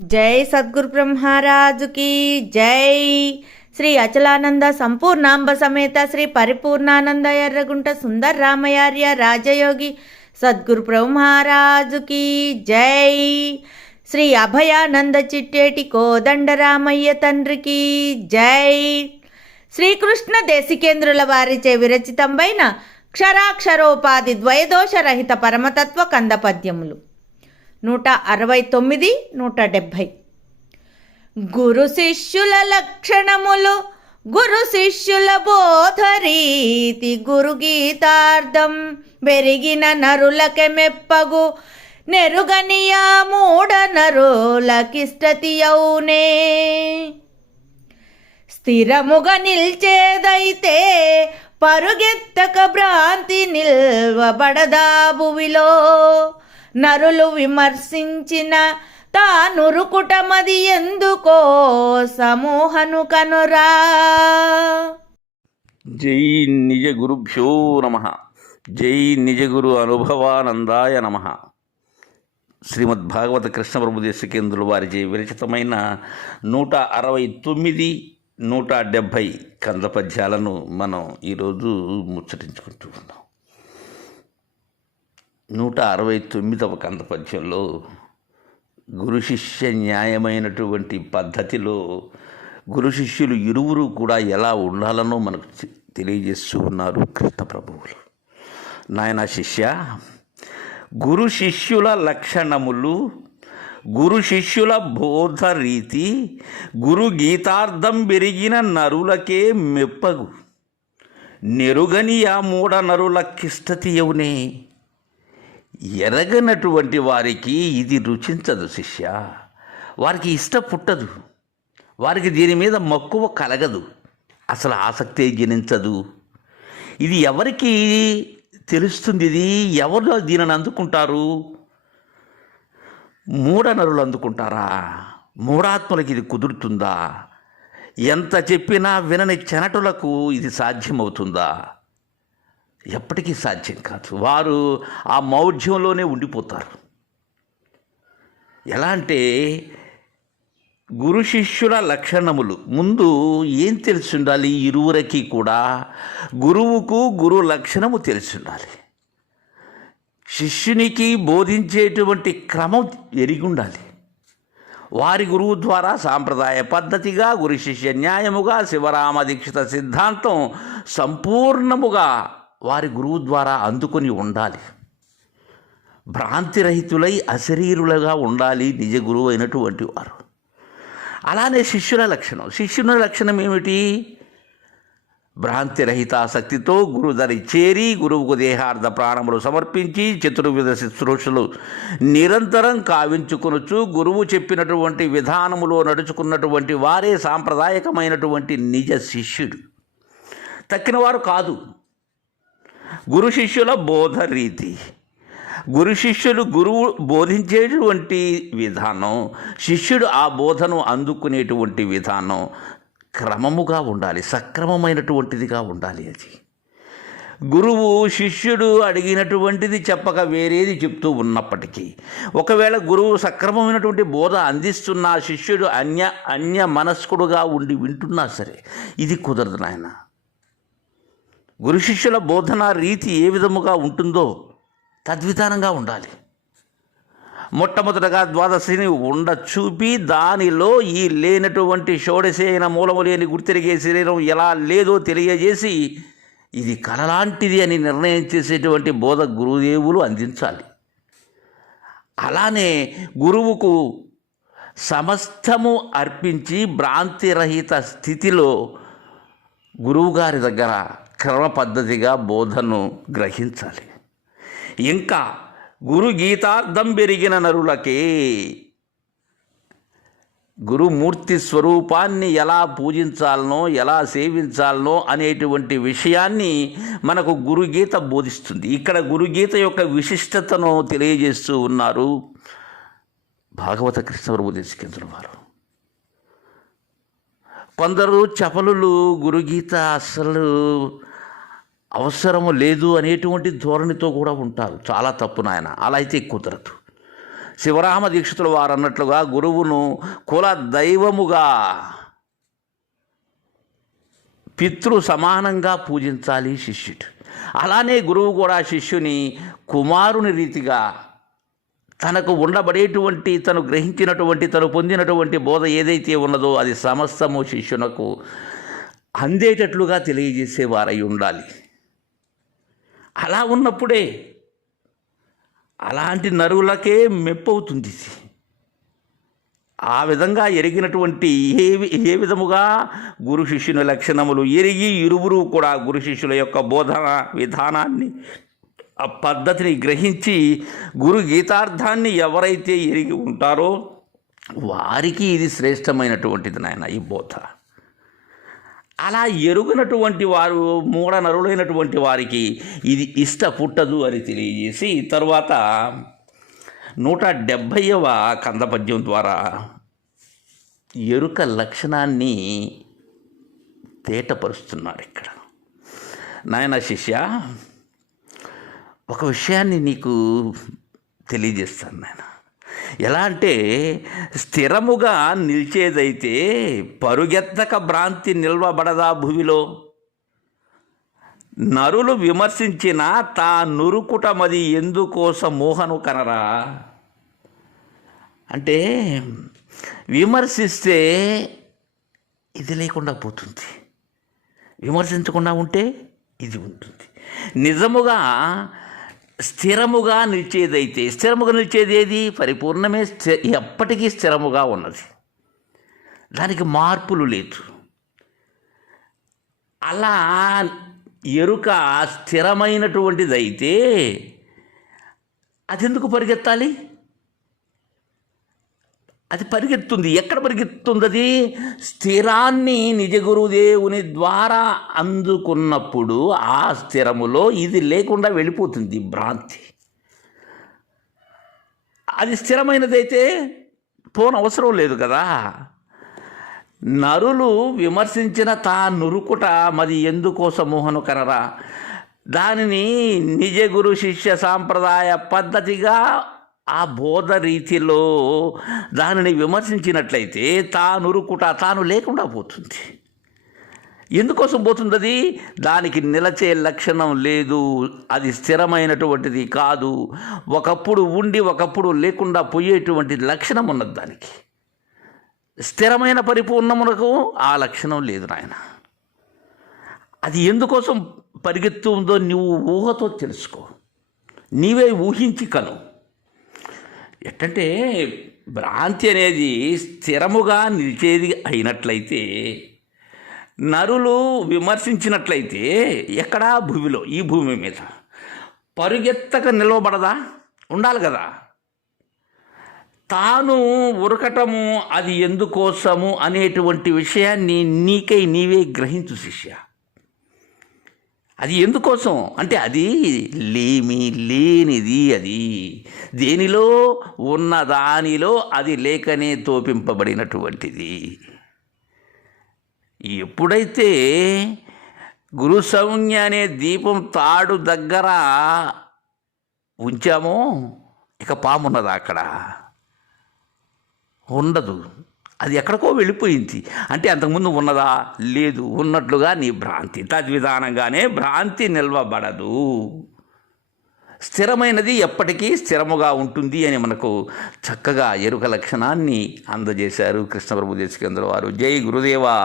జై సద్గురు బ్రహ్మరాజుకి జై. శ్రీ అచలానంద సంపూర్ణాంబ సమేత శ్రీ పరిపూర్ణానంద ఎర్రగుంట సుందర రామయార్య రాజయోగి సద్గురు బ్రహ్మరాజుకి జై. శ్రీ అభయానంద చిట్టేటి కోదండరామయ్య తండ్రికి జై. శ్రీకృష్ణ దేశికేంద్రుల వారిచే విరచితంబైన క్షరాక్షరోపాధి ద్వయదోషరహిత పరమతత్వ కందపద్యములు 169, 170. గురు శిష్యుల లక్షణములు గురు శిష్యుల బోధరీతి గురు గీతార్థం బెరిగిన నరులకె మెప్పగు నెరుగనియా మూఢ నరులకిష్టతియౌనే. స్థిరముగా నిల్చేదైతే పరుగెత్తక భ్రాంతి నిల్వబడదా భువిలో. నరులు విమర్శించిన తానురుకుటమది ఎందుకో సమూహను కనురా. జై నిజ గురుభ్యో నమ. జై నిజ గురు అనుభవానందాయ నమ. శ్రీమద్భాగవత కృష్ణ ప్రభుదేశికేంద్రుల వారిచే విరచితమైన 169, 170 కందపద్యాలను మనం ఈరోజు ముచ్చటించుకుంటూ ఉన్నాం. 169వ కందపద్యంలో గురు శిష్య న్యాయమైనటువంటి పద్ధతిలో గురు శిష్యులు ఇరువురు కూడా ఎలా ఉండాలనో మనకు తెలియజేస్తూ ఉన్నారు కృష్ణ ప్రభువులు. నాయన శిష్య, గురు శిష్యుల లక్షణములు గురు శిష్యుల బోధ రీతి గురు గీతార్థం పెరిగిన నరులకే మెప్పగు నెరుగని ఆ మూఢ నరులకిష్టతియవునే. ఎరగనటువంటి వారికి ఇది రుచించదు శిష్య, వారికి ఇష్టం పుట్టదు, వారికి దీని మీద మక్కువ కలగదు, అసలు ఆసక్తే జనించదు. ఇది ఎవరికి తెలుస్తుంది? ఇది ఎవరు దీనిని అందుకుంటారు? మూఢనరులు అందుకుంటారా? మూఢాత్మలకు ఇది కుదురుతుందా? ఎంత చెప్పినా వినని చెనటులకు ఇది సాధ్యమవుతుందా? ఎప్పటికీ సాధ్యం కాదు. వారు ఆ మౌఢ్యంలోనే ఉండిపోతారు. ఎలా అంటే గురు శిష్యుల లక్షణములు ముందు ఏం తెలిసి ఉండాలి? ఇరువురికి కూడా గురువుకు గురు లక్షణము తెలిసి ఉండాలి. శిష్యునికి బోధించేటువంటి క్రమం ఎరిగి ఉండాలి. వారి గురువు ద్వారా సాంప్రదాయ పద్ధతిగా గురు శిష్య న్యాయముగా శివరామ దీక్షిత సిద్ధాంతం సంపూర్ణముగా వారి గురువు ద్వారా అందుకొని ఉండాలి. భ్రాంతిరహితులై అశరీరులుగా ఉండాలి నిజ గురువు అయినటువంటి వారు. అలానే శిష్యుల లక్షణం. శిష్యుల లక్షణం ఏమిటి? భ్రాంతిరహితాసక్తితో గురుదరి చేరి గురువుకు దేహార్థ ప్రాణములు సమర్పించి చతుర్విధ శుశ్రూషలు నిరంతరం కావించుకొనొచ్చు గురువు చెప్పినటువంటి విధానములో నడుచుకున్నటువంటి వారే సాంప్రదాయకమైనటువంటి నిజ శిష్యుడు. తక్కినవారు కాదు. గురు శిష్యుల బోధ రీతి, గురు శిష్యులు గురువు బోధించేటువంటి విధానం, శిష్యుడు ఆ బోధను అందుకునేటువంటి విధానం క్రమముగా ఉండాలి, సక్రమమైనటువంటిదిగా ఉండాలి. అది గురువు శిష్యుడు అడిగినటువంటిది చెప్పక వేరేది చెప్తూ ఉన్నప్పటికీ, ఒకవేళ గురువు సక్రమమైనటువంటి బోధ అందిస్తున్నా శిష్యుడు అన్య మనస్కుడుగా ఉండి వింటున్నా సరే ఇది కుదరదు నాయన. గురు శిష్యుల బోధనా రీతి ఏ విధముగా ఉంటుందో తద్విధానంగా ఉండాలి. మొట్టమొదటగా ద్వాదశిని చూపి దానిలో ఈ లేనటువంటి షోడశి అయిన మూలము లేని గుర్తిరిగే శరీరం ఎలా లేదో తెలియజేసి ఇది కలలాంటిది అని నిర్ణయం చేసేటువంటి బోధ గురుదేవులు అందించాలి. అలానే గురువుకు సమస్తము అర్పించి భ్రాంతిరహిత స్థితిలో గురువుగారి దగ్గర క్రమ పద్ధతిగా బోధను గ్రహించాలి. ఇంకా గురు గీతార్థం పెరిగిన నరులకే గురుమూర్తి స్వరూపాన్ని ఎలా పూజించాలనో ఎలా సేవించాలనో అనేటువంటి విషయాన్ని మనకు గురుగీత బోధిస్తుంది. ఇక్కడ గురుగీత యొక్క విశిష్టతను తెలియజేస్తూ ఉన్నారు భాగవత కృష్ణ ప్రభుదేశికేంద్రుల వారు. కొందరు చపలులు గురుగీత అసలు అవసరము లేదు అనేటువంటి ధోరణితో కూడా ఉంటారు. చాలా తప్పు నాయన, అలా అయితే కుదరదు. శివరామ దీక్షితుల వారు అన్నట్లుగా గురువును కుల దైవముగా, పితృ సమానంగా పూజించాలి శిష్యుడు. అలానే గురువు కూడా శిష్యుని కుమారుని రీతిగా తనకు ఉండబడేటువంటి, తను గ్రహించినటువంటి, తను పొందినటువంటి బోధ ఏదైతే ఉన్నదో అది సమస్తము శిష్యునకు అందేటట్లుగా తెలియజేసేవారై ఉండాలి. అలా ఉన్నప్పుడే అలాంటి నరులకే మెప్పవుతుంది. ఆ విధంగా ఎరిగినటువంటి ఏ విధముగా గురు శిష్యుని లక్షణములు ఎరిగి ఇరువురు కూడా గురు శిష్యుల యొక్క బోధన విధానాన్ని, ఆ పద్ధతిని గ్రహించి గురు గీతార్థాన్ని ఎవరైతే ఎరిగి ఉంటారో వారికి ఇది శ్రేష్టమైనటువంటిది నాయన ఈ బోధ. అలా ఎరుగినటువంటి వారు, మూఢ నరులైనటువంటి వారికి ఇది ఇష్టపుట్టదు అని తెలియజేసి తరువాత 170వ కందపద్యం ద్వారా ఎరుక లక్షణాన్ని తేటపరుస్తున్నారు ఇక్కడ. నాయన శిష్య, ఒక విషయాన్ని నీకు తెలియజేస్తాను నాయన. ఎలా అంటే, స్థిరముగా నిలిచేదైతే పరుగెత్తక భ్రాంతి నిల్వబడదా భువిలో, నరులు విమర్శించిన తా నురుకుటమది ఎందుకోస మోహను కనరా. అంటే విమర్శిస్తే ఇది లేకుండా పోతుంది, విమర్శించకుండా ఉంటే ఇది ఉంటుంది. నిజముగా స్థిరముగా నిలిచేదైతే, స్థిరముగా నిలిచేది ఏది? పరిపూర్ణమే ఎప్పటికీ స్థిరముగా ఉన్నది, దానికి మార్పులు లేదు. అలా ఎరుక స్థిరమైనటువంటిదైతే అది ఎందుకు పరిగెత్తాలి? అది పరిగెత్తుంది. ఎక్కడ పరిగెత్తుంది? అది స్థిరాన్ని నిజ గురుదేవుని ద్వారా అందుకున్నప్పుడు ఆ స్థిరములో ఇది లేకుండా వెళ్ళిపోతుంది భ్రాంతి. అది స్థిరమైనదైతే పోనవసరం లేదు కదా. నరులు విమర్శించిన తా నురుకుట మది ఎందుకోస మోహను కనరా. దానిని నిజ గురు శిష్య సాంప్రదాయ పద్ధతిగా ఆ బోధ రీతిలో దానిని విమర్శించినట్లయితే తానురుకుట తాను లేకుండా పోతుంది. ఎందుకోసం పోతుంది? అది దానికి నిలచే లక్షణం లేదు, అది స్థిరమైనటువంటిది కాదు. ఒకప్పుడు ఉండి ఒకప్పుడు లేకుండా పోయేటువంటి లక్షణం ఉన్నది దానికి. స్థిరమైన పరిపూర్ణమునకు ఆ లక్షణం లేదు నాయన. అది ఎందుకోసం పరిగెత్తుందో నువ్వు ఊహతో తెలుసుకో, నీవే ఊహించి కను. ఎట్టంటే, భ్రాంతి అనేది స్థిరముగా నిలిచేది అయినట్లయితే, నరులు విమర్శించినట్లయితే ఎక్కడా భూమిలో, ఈ భూమి మీద పరుగెత్తక నిలవబడదా? ఉండాలి కదా. తాను ఉరకటము అది ఎందుకోసము అనేటువంటి విషయాన్ని నీకై నీవే గ్రహించు శిష్య. అది ఎందుకోసం అంటే అది లేనిది, అది దేనిలో ఉన్న దానిలో అది లేకనే తోపింపబడినటువంటిది. ఎప్పుడైతే గురు సంజ్ఞ అనే దీపం తాడు దగ్గర ఉంచామో ఇక పామున్నదా? అక్కడ ఉండదు, అది ఎక్కడికో వెళ్ళిపోయింది. అంటే అంతకుముందు ఉన్నదా? లేదు. ఉన్నట్లుగా నీ భ్రాంతి, తద్విధానంగానే భ్రాంతి నిల్వబడదు. స్థిరమైనది ఎప్పటికీ స్థిరముగా ఉంటుంది అని మనకు చక్కగా ఎరుక లక్షణాన్ని అందజేశారు కృష్ణప్రభు దేశికేంద్ర వారు. జై గురుదేవా.